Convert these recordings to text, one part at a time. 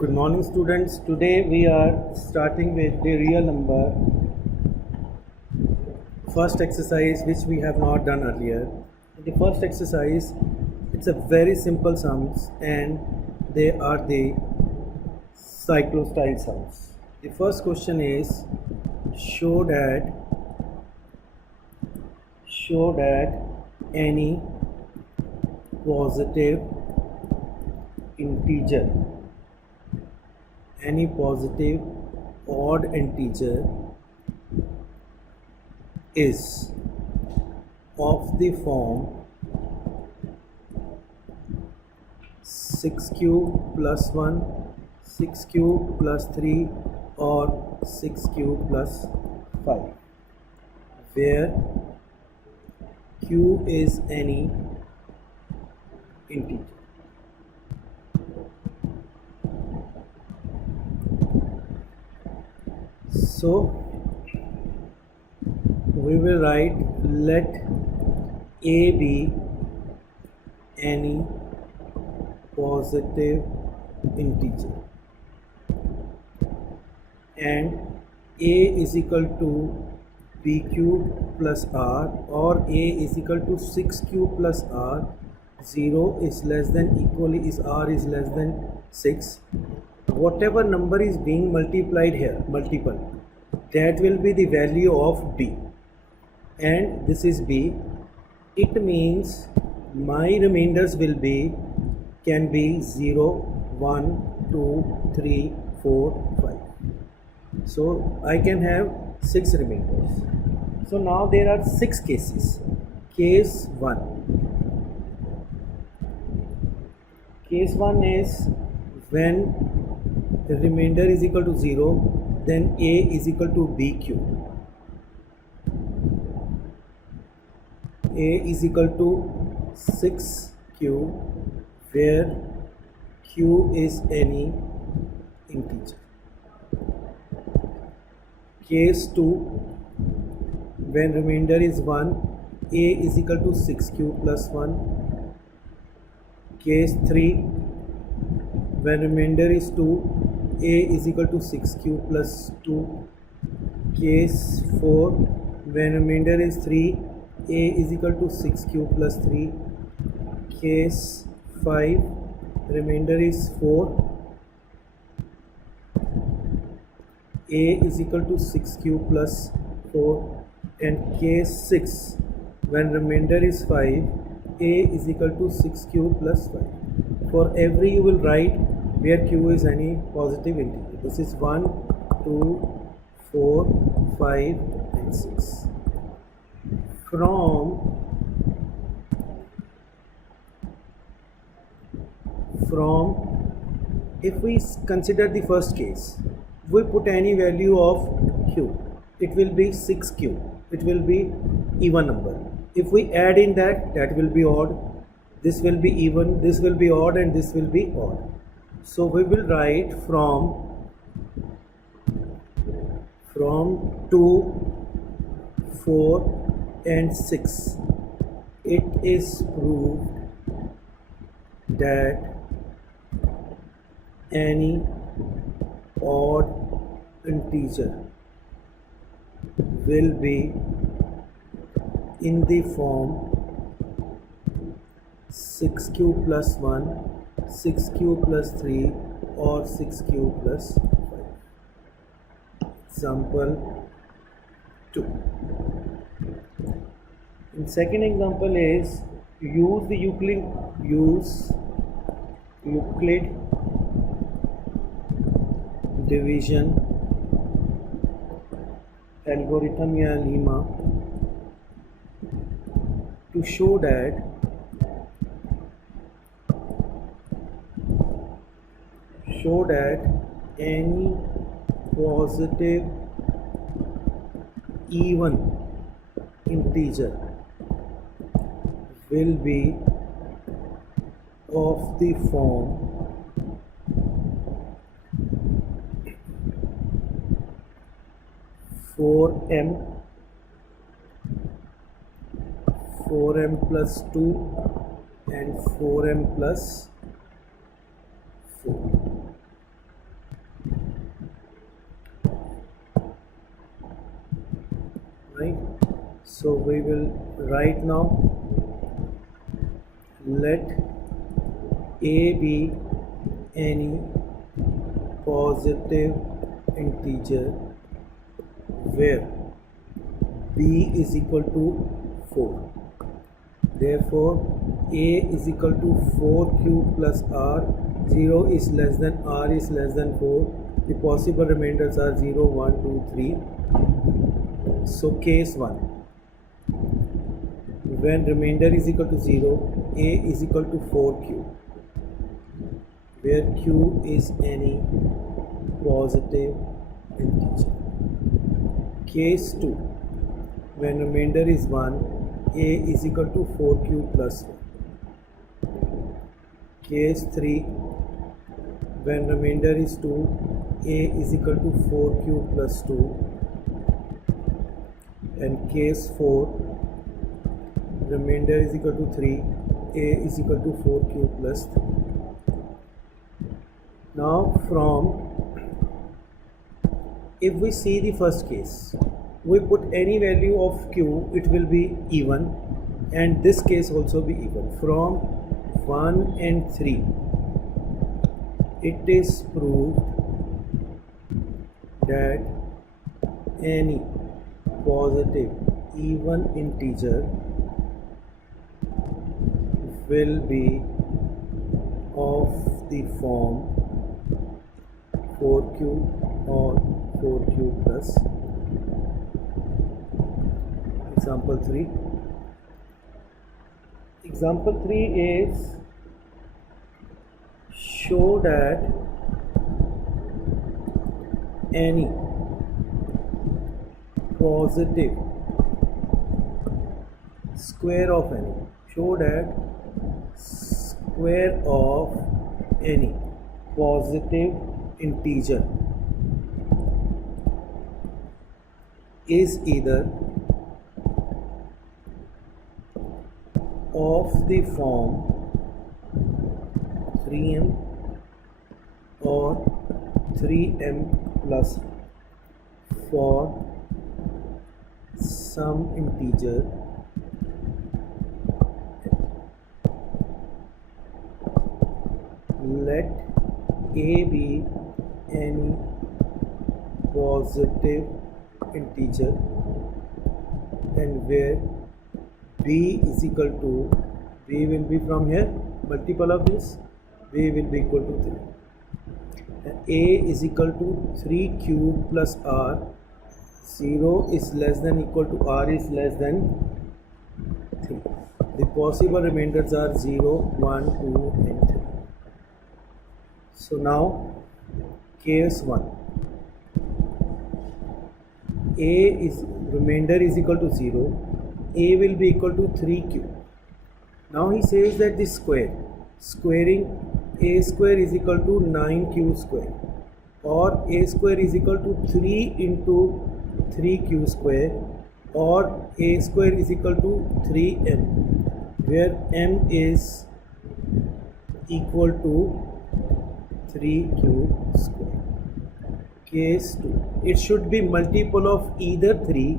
Good morning, students. Today we are starting with the real number first exercise, which we have not done earlier. The first exercise, it's a very simple sums, and they are the cyclostyle sums. The first question is show that any positive integer, any positive odd integer is of the form 6 cube plus 1, 6 cube plus 3, or 6 cube plus 5, where q is any integer. So we will write let a be any positive integer and a is equal to b cube plus r, or a is equal to 6 cube plus r. 0 is less than equally is r is less than 6. Whatever number is being multiplied here, multiple, that will be the value of b, and this is b. It means my remainders will be, can be 0, 1, 2, 3, 4, 5. So I can have 6 remainders. So now there are 6 cases. Case 1 is when the remainder is equal to 0, then a is equal to b cube. A is equal to 6 cube, where q is any integer. Case 2, when remainder is 1, a is equal to 6 cube plus 1. Case 3, when remainder is 2, a is equal to 6 cube plus 2. Case 4, when remainder is 3, a is equal to 6 cube plus 3. Case 5, remainder is 4, a is equal to 6 cube plus 4. And case 6, when remainder is 5, a is equal to 6 cube plus 5. For every you will write where q is any positive integer. This is 1, 2, 4, 5 and 6. From if we consider the first case, we put any value of q, it will be 6q, it will be even number. If we add in that will be odd, this will be even, this will be odd, and this will be odd. So we will write from 2, 4 and 6, it is proved that any odd integer will be in the form 6 cube plus 1, 6 cube plus 3, or 6 cube plus 5. Example 2. And second example is use Euclid division algorithm या lemma to show that any positive even integer will be of the form 4m plus 2 and 4m plus 4. So we will write now, let a be any positive integer where b is equal to 4. Therefore a is equal to 4 cube plus r. 0 is less than r is less than 4. The possible remainders are 0, 1, 2, 3. So case 1, when remainder is equal to 0, a is equal to 4 cube, where q is any positive integer. Case 2, when remainder is 1, a is equal to 4 cube plus 1. Case 3, when remainder is 2, a is equal to 4 cube plus 2. And case 4, remainder is equal to 3, a is equal to 4 cube plus 3. Now if we see the first case, we put any value of q, it will be even, and this case also be even. From 1 and 3, it is proved that any positive even integer will be of the form 4q or 4q plus. Example 3. Example 3 is, show that any positive square of any, show that square of any positive integer is either of the form 3m or 3m plus for some integer let a be any positive integer and where b is equal to, b will be from here, multiple of this, b will be equal to 3. And a is equal to 3 cube plus r. 0 is less than equal to r is less than 3. The possible remainders are 0, 1, 2 and 3. So now case 1, a is remainder is equal to 0, a will be equal to 3 cube. Now he says that the squaring a square is equal to 9q square, or a square is equal to 3 into 3q square, or a square is equal to 3m, where m is equal to 3q square. Case 2, it should be multiple of either 3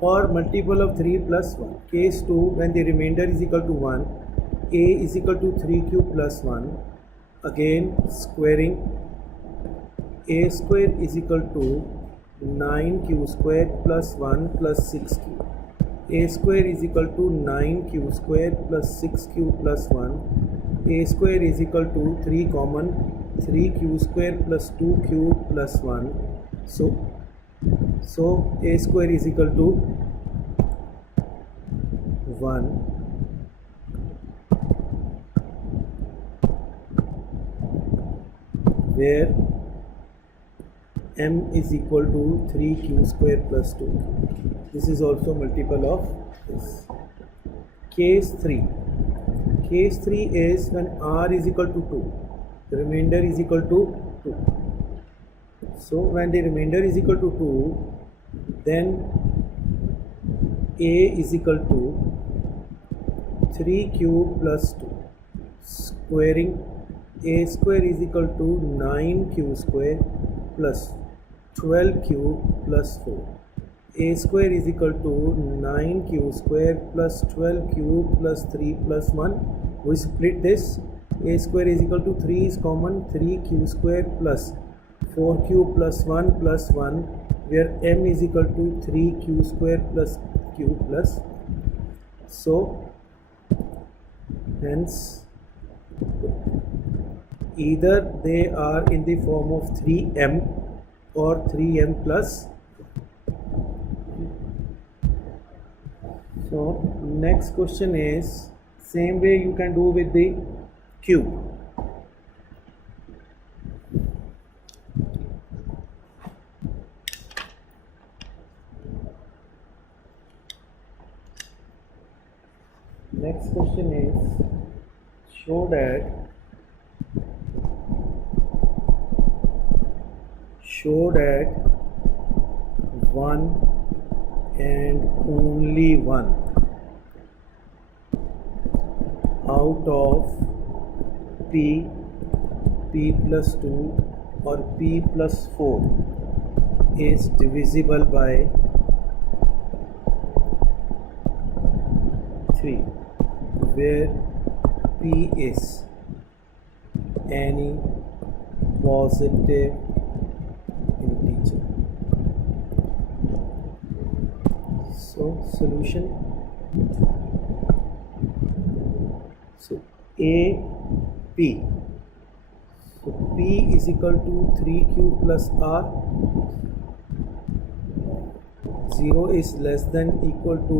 or multiple of 3 plus 1. Case 2, when the remainder is equal to 1, a is equal to 3q plus 1. Again squaring, a square is equal to 9q square plus 1 plus 6q. A square is equal to 9q square plus 6q plus 1. A square is equal to 3 common, 3q square plus 2q plus 1. So a square is equal to 1. Where m is equal to 3q square plus 2. This is also multiple of this. Case 3. Case 3 is when r is equal to 2, the remainder is equal to 2. So when the remainder is equal to 2, then a is equal to 3 cube plus 2. Squaring, a square is equal to 9q square plus 12q plus 4. a square is equal to 9q square plus 12q plus 3 plus 1. We split this. A square is equal to 3 is common, 3q square plus 4q plus 1 plus 1, where m is equal to 3q square plus q plus. So hence either they are in the form of 3m or 3m plus. So next question is same way you can do with the cube. Next question is show that one and only one out of p plus 2 or p plus 4 is divisible by 3, where p is any positive integer. So solution. So a p. So p is equal to 3q plus r. 0 is less than equal to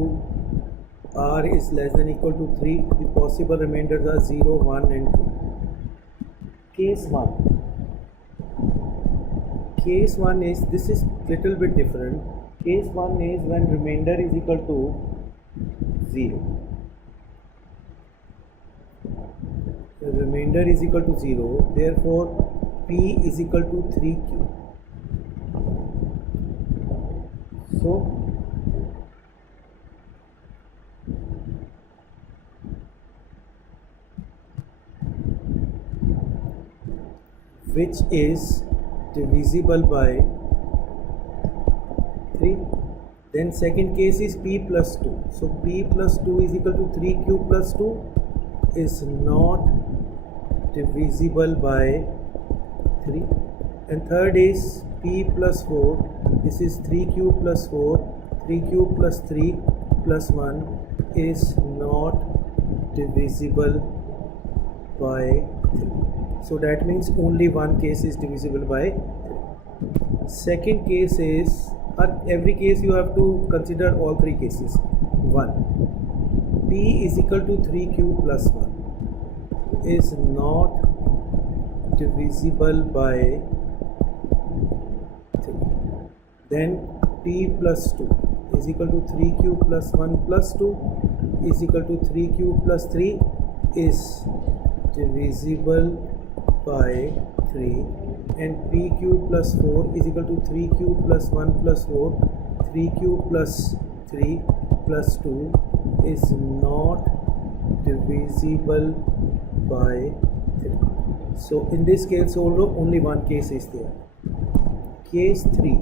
r is less than equal to 3. The possible remainders are 0, 1 and 2. Case 1 is, this is little bit different. Case 1 is when remainder is equal to 0. The remainder is equal to 0, therefore p is equal to 3q. So which is divisible by 3. Then second case is p plus 2. So p plus 2 is equal to 3q plus 2 is not divisible by 3. And third is p plus 4. This is 3q plus 4. 3q plus 3 plus 1 is not divisible by 3. So that means only one case is divisible by 3. Second case is, every case you have to consider all three cases. 1. P is equal to 3q plus 1 is not divisible by 3. Then p plus 2 is equal to 3q plus 1 plus 2 is equal to 3q plus 3 is divisible by 3, and pq plus 4 is equal to 3q plus 1 plus 4, 3q plus 3 plus 2 is not divisible by 3. So in this case also only one case is there. Case 3.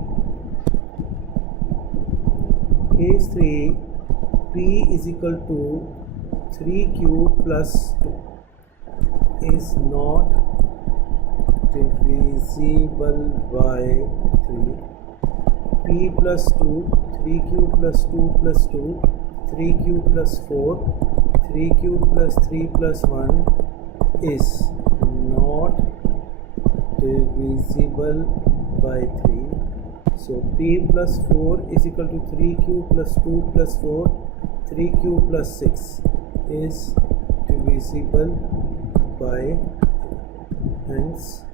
Case 3, p is equal to 3q plus 2 is not divisible by 3. p plus 2, 3q plus 2 plus 2, 3q plus 4, 3q plus 3 plus 1 is not divisible by 3. So p plus 4 is equal to 3q plus 2 plus 4, 3q plus 6 is divisible by 3. Hence